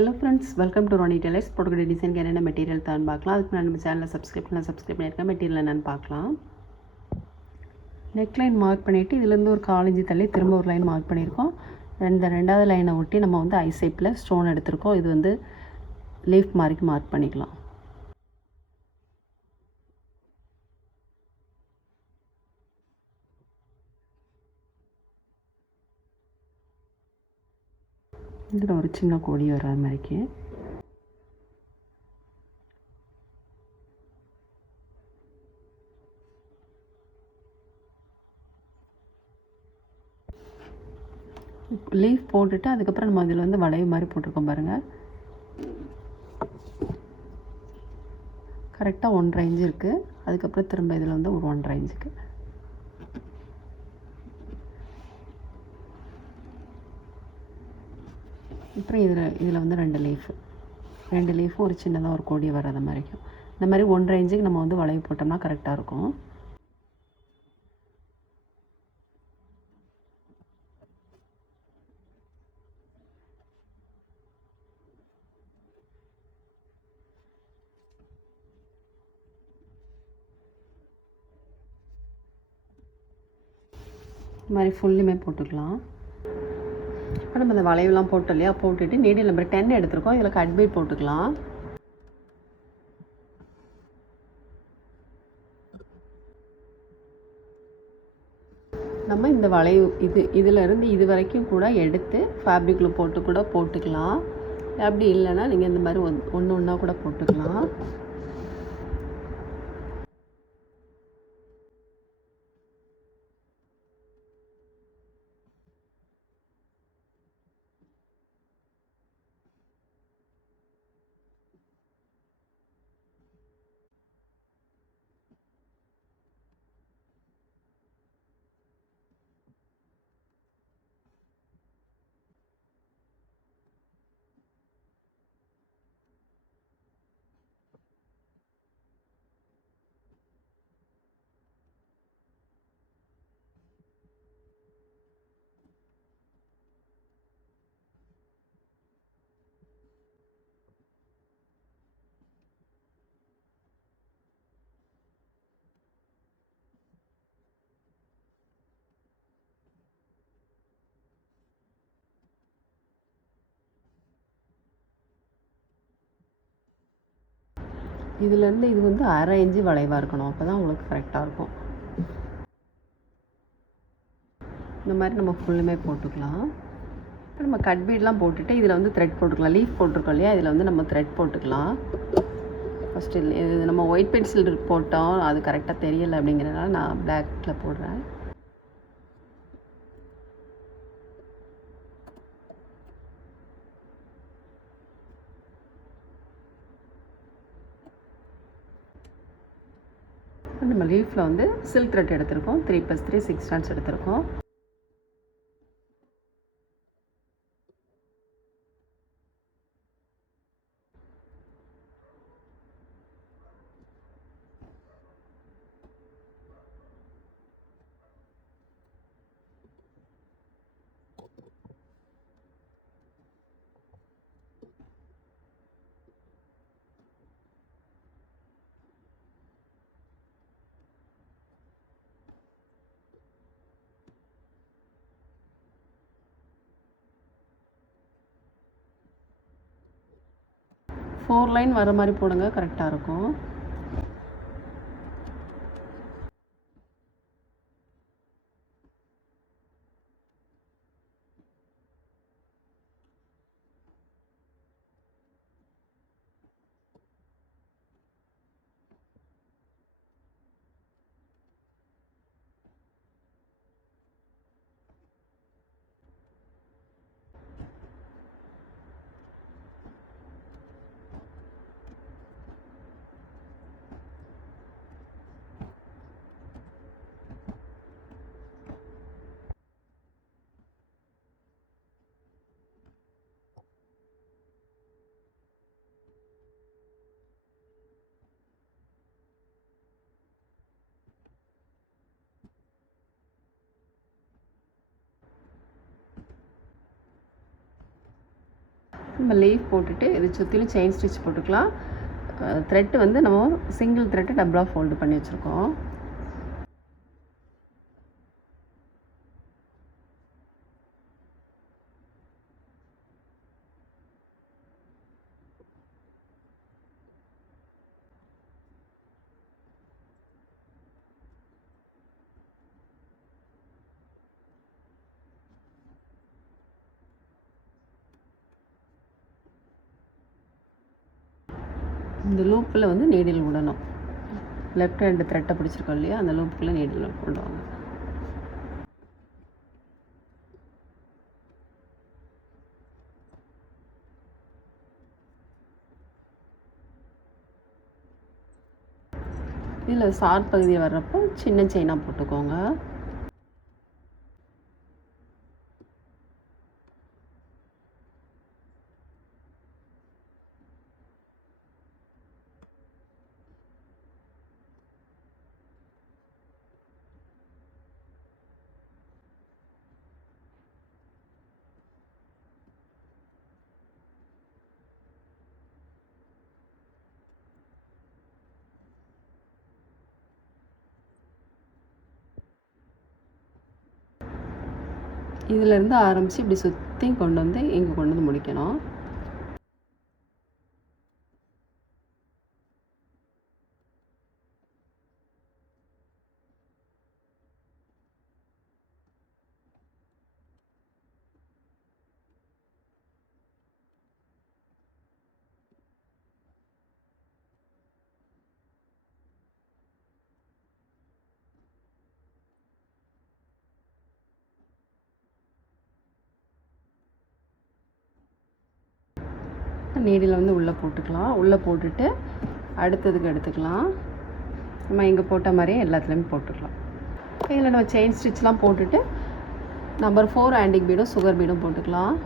Hello friends, welcome to Rani tailors. போட்டுக்கிற டிசைனுக்கு என்னென்ன மெட்டீரியல் தான் பார்க்கலாம். அதுக்கு நான் நம்ம சேனலில் சப்ஸ்கிரைப் பண்ணியிருக்கேன். மெட்டீரியல் என்னென்னு பார்க்கலாம். நெக் லைன் மார்க் பண்ணிவிட்டு இதுலேருந்து ஒரு 4 இன்ச்சு தள்ளி திரும்ப ஒரு லைன் மார்க் பண்ணியிருக்கோம். ரெண்டாவது லைனை ஒட்டி நம்ம வந்து ஐ ஷேப்பில் ஸ்டோன் எடுத்திருக்கோம். இது வந்து லீஃப் மாதிரி மார்க் பண்ணிக்கலாம். இதில் ஒரு சின்ன கொடி வர மாதிரிக்கு லீஃப் போட்டுட்டு அதுக்கப்புறம் நம்ம இதில் வந்து வளைவு மாதிரி போட்டிருக்கோம் பாருங்கள். கரெக்டாக 1.5 இன்ச்சு இருக்குது. அதுக்கப்புறம் திரும்ப இதில் வந்து ஒரு 1.5 இன்ச்சுக்கு அப்புறம் இதில் வந்து 2 லீஃபும் ஒரு சின்னதாக ஒரு கொடி வர்றது மாதிரிக்கும். இந்த மாதிரி 1.5 இன்ச்சுக்கு நம்ம வந்து வளைவு போட்டோம்னா கரெக்டாக இருக்கும். இந்த மாதிரி ஃபுல்லுமே போட்டுக்கலாம். இப்போ நம்ம இந்த வளைவுலாம் போட்டோம் இல்லையா, போட்டுட்டு நீடில் நம்பர் 10 எடுத்துருக்கோம். இதில் கட் பீட் போட்டுக்கலாம். நம்ம இந்த வளைவு இதிலேருந்து இது வரைக்கும் கூட எடுத்து ஃபேப்ரிக்கில் போட்டு கூட போட்டுக்கலாம். அப்படி இல்லைன்னா நீங்கள் இந்த மாதிரி ஒன்று ஒன்றா கூட போட்டுக்கலாம். இதுலேருந்து இது வந்து 1/2 இன்ச்சு வளைவாக இருக்கணும். அப்போ தான் உங்களுக்கு கரெக்டாக இருக்கும். இந்த மாதிரி நம்ம ஃபுல்லுமே போட்டுக்கலாம். இப்போ நம்ம கட் பீட்லாம் போட்டுட்டு இதில் வந்து த்ரெட் போட்டுக்கலாம். லீஃப் போட்டிருக்கோம் இல்லையா, இதில் வந்து நம்ம த்ரெட் போட்டுக்கலாம். ஃபஸ்ட்டு இது நம்ம ஒயிட் பென்சில் போட்டோம், அது கரெக்டாக தெரியலை அப்படிங்கிறனால நான் பிளாக்கில் போடுறேன். நம்ம லீஃபில் வந்து சில்க் த்ரெட் எடுத்திருக்கோம். 3+3 6 ஸ்டான்ஸ் எடுத்திருக்கோம். ஃபோர் லைன் வர மாதிரி போடுங்க, கரெக்டாக இருக்கும். நம்ம லீஃப் போட்டுட்டு இது சுற்றிலும் செயின் ஸ்டிச் போட்டுக்கலாம். த்ரெட்டு வந்து நம்ம சிங்கிள் த்ரெட்டு டபுளாக ஃபோல்டு பண்ணி வச்சுருக்கோம். இந்த லூப்பில் வந்து நீடில் விடணும். லெஃப்ட் ஹேண்டு த்ரெட்டை பிடிச்சிருக்கோம் இல்லையா, அந்த லூப்புக்குள்ளே நீடில் கொண்டு வாங்க. இதில் ஷார்ட் பகுதி வர்றப்போ சின்ன செயினாக போட்டுக்கோங்க. இதிலேருந்து ஆரம்பித்து இப்படி சுற்றி கொண்டு வந்து இங்கே கொண்டு வந்து முடிக்கணும். நீடில் வந்து உள்ளே போட்டுக்கலாம். உள்ளே போட்டுட்டு அடுத்ததுக்கு எடுத்துக்கலாம். நம்ம இங்கே போட்ட மாதிரியே எல்லாத்துலேயுமே போட்டுக்கலாம். இதில் நம்ம செயின் ஸ்டிச்லாம் போட்டுட்டு நம்பர் 4 ஆண்டிக் பீடும் சுகர் பீடும் போட்டுக்கலாம்.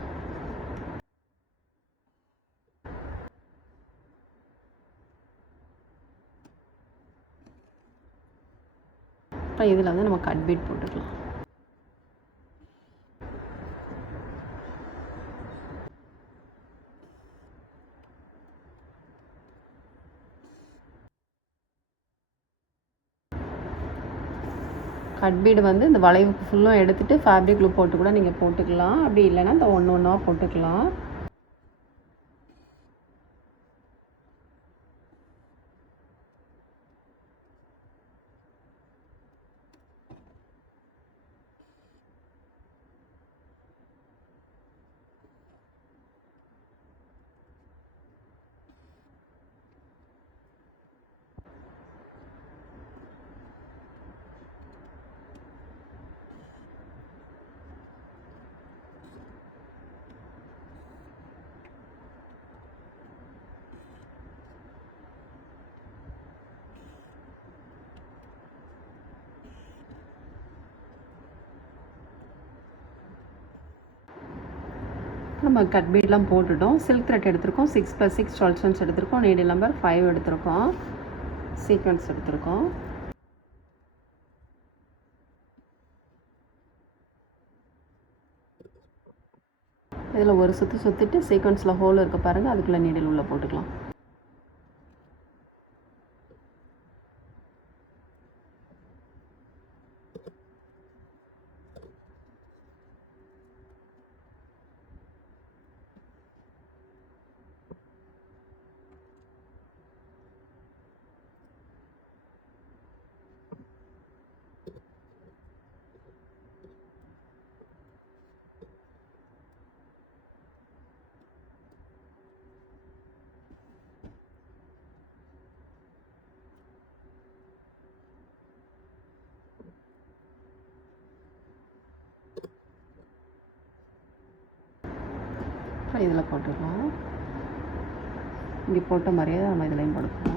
அப்புறம் இதில் வந்து நம்ம கட் பீட் போட்டுக்கலாம். கட் பீடு வந்து இந்த வளைவுக்கு ஃபுல்லும் எடுத்துகிட்டு ஃபேப்ரிக் க்ளூ போட்டு கூட நீங்கள் போட்டுக்கலாம். அப்படி இல்லைன்னா இந்த ஒன்று ஒன்றா போட்டுக்கலாம். நம்ம கட் பீட்லாம் போட்டுட்டோம். சில்க் த்ரெட் எடுத்திருக்கோம். 6 + 6 12 ஸ்டோன்ஸ் எடுத்திருக்கோம். நீடில் நம்பர் 5 எடுத்திருக்கோம். சீக்வன்ஸ் எடுத்திருக்கோம். இதில் ஒரு சுற்றி சுற்றிட்டு சீக்வன்ஸில் ஹோல் இருக்க பாருங்கள், அதுக்குள்ளே நீடில் உள்ளே போட்டுக்கலாம். இதில் போட்டுக்கலாம். இங்கே போட்ட மாதிரியே நம்ம இதுலேயும் போட்டுக்கலாம்.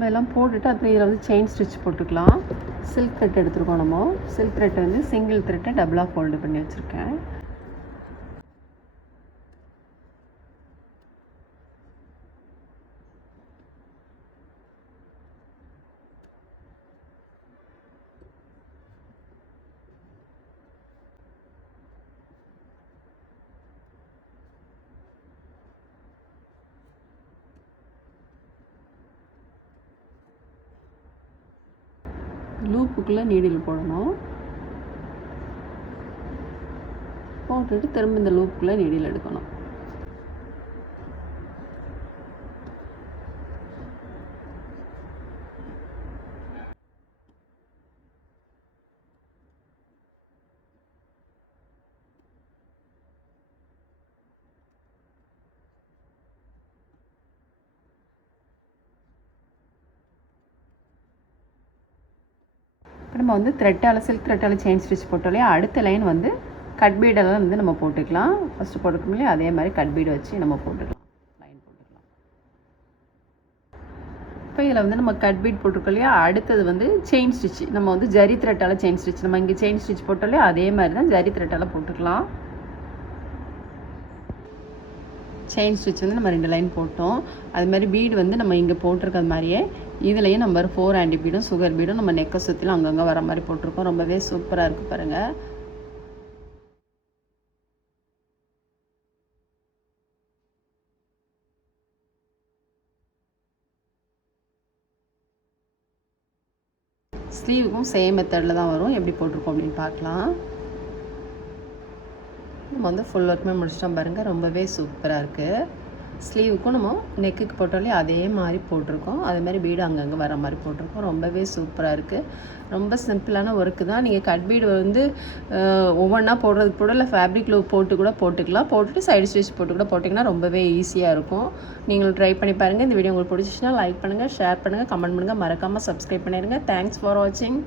நம்ம எல்லாம் போட்டுட்டு அப்புறம் இதில் வந்து செயின் ஸ்டிச் போட்டுக்கலாம். சில்க் த்ரெட் எடுத்துருக்கோம். நம்ம சில்க் த்ரெட்டை வந்து சிங்கிள் த்ரெட்டை டபுளாக ஃபோல்டு பண்ணி வச்சுருக்கேன். லூப்புக்குள்ளே நீடில் போடணும். போட்டுட்டு திரும்ப இந்த லூப்புக்குள்ளே நீடில் எடுக்கணும். நம்ம வந்து த்ரெட்டால் சில்க் த்ரெட்டால் செயின் ஸ்டிச் போட்டோம். அடுத்த லைன் வந்து கட் பீடெல்லாம் வந்து நம்ம போட்டுக்கலாம். ஃபஸ்ட்டு போட்டுக்கணும் இல்லையா, அதே மாதிரி கட் பீடு வச்சு நம்ம போட்டுக்கலாம், லைன் போட்டுக்கலாம். இப்போ இதில் வந்து நம்ம கட் பீட் போட்டிருக்கோம் இல்லையா, அடுத்தது வந்து செயின் ஸ்டிச். நம்ம வந்து ஜரி த்ரெட்டால் செயின் ஸ்டிச், நம்ம இங்கே செயின் ஸ்டிச் போட்டோம் இல்லையா, அதே மாதிரி தான் ஜரி த்ரெட்டால் போட்டுக்கலாம். செயின் ஸ்டிச் வந்து நம்ம 2 லைன் போட்டோம். அது மாதிரி பீடு வந்து நம்ம இங்கே போட்டிருக்கிறது மாதிரியே இதுலேயும் நம்பர் 4 ஆண்டி பீடும் சுகர் பீடும் நம்ம நெக்கை சுற்றிலும் அங்கங்கே வர மாதிரி போட்டிருக்கோம். ரொம்பவே சூப்பராக இருக்குது பாருங்கள். ஸ்லீவுக்கும் சேம் மெத்தடில் தான் வரும். எப்படி போட்டிருக்கோம் அப்படின்னு பார்க்கலாம். நம்ம வந்து ஃபுல் ஒர்க்குமே முடிச்சிட்டோம் பாருங்கள். ரொம்பவே சூப்பராக இருக்குது. ஸ்லீவுக்கும் நம்ம நெக்குக்கு போட்டாலே அதே மாதிரி போட்டிருக்கோம். அதே மாதிரி பீடு அங்கங்கே வர மாதிரி போட்டிருக்கோம். ரொம்பவே சூப்பராக இருக்குது. ரொம்ப சிம்பிளான ஒர்க்கு தான். நீங்கள் கட் பீடு வந்து ஒவ்வொன்றா போடுறதுக்கு கூட இல்லை ஃபேப்ரிக் லூப் போட்டு கூட போட்டுக்கலாம். போட்டுட்டு சைடு ஸ்டிச் போட்டு கூட போட்டிங்கன்னா ரொம்பவே ஈஸியாக இருக்கும். நீங்களும் ட்ரை பண்ணி பாருங்கள். இந்த வீடியோ உங்களுக்கு பிடிச்சிச்சுன்னா லைக் பண்ணுங்கள், ஷேர் பண்ணுங்கள், கமெண்ட் பண்ணுங்கள், மறக்காமல் சப்ஸ்கிரைப் பண்ணிடுங்க. தேங்க்ஸ் ஃபார் வாட்சிங்.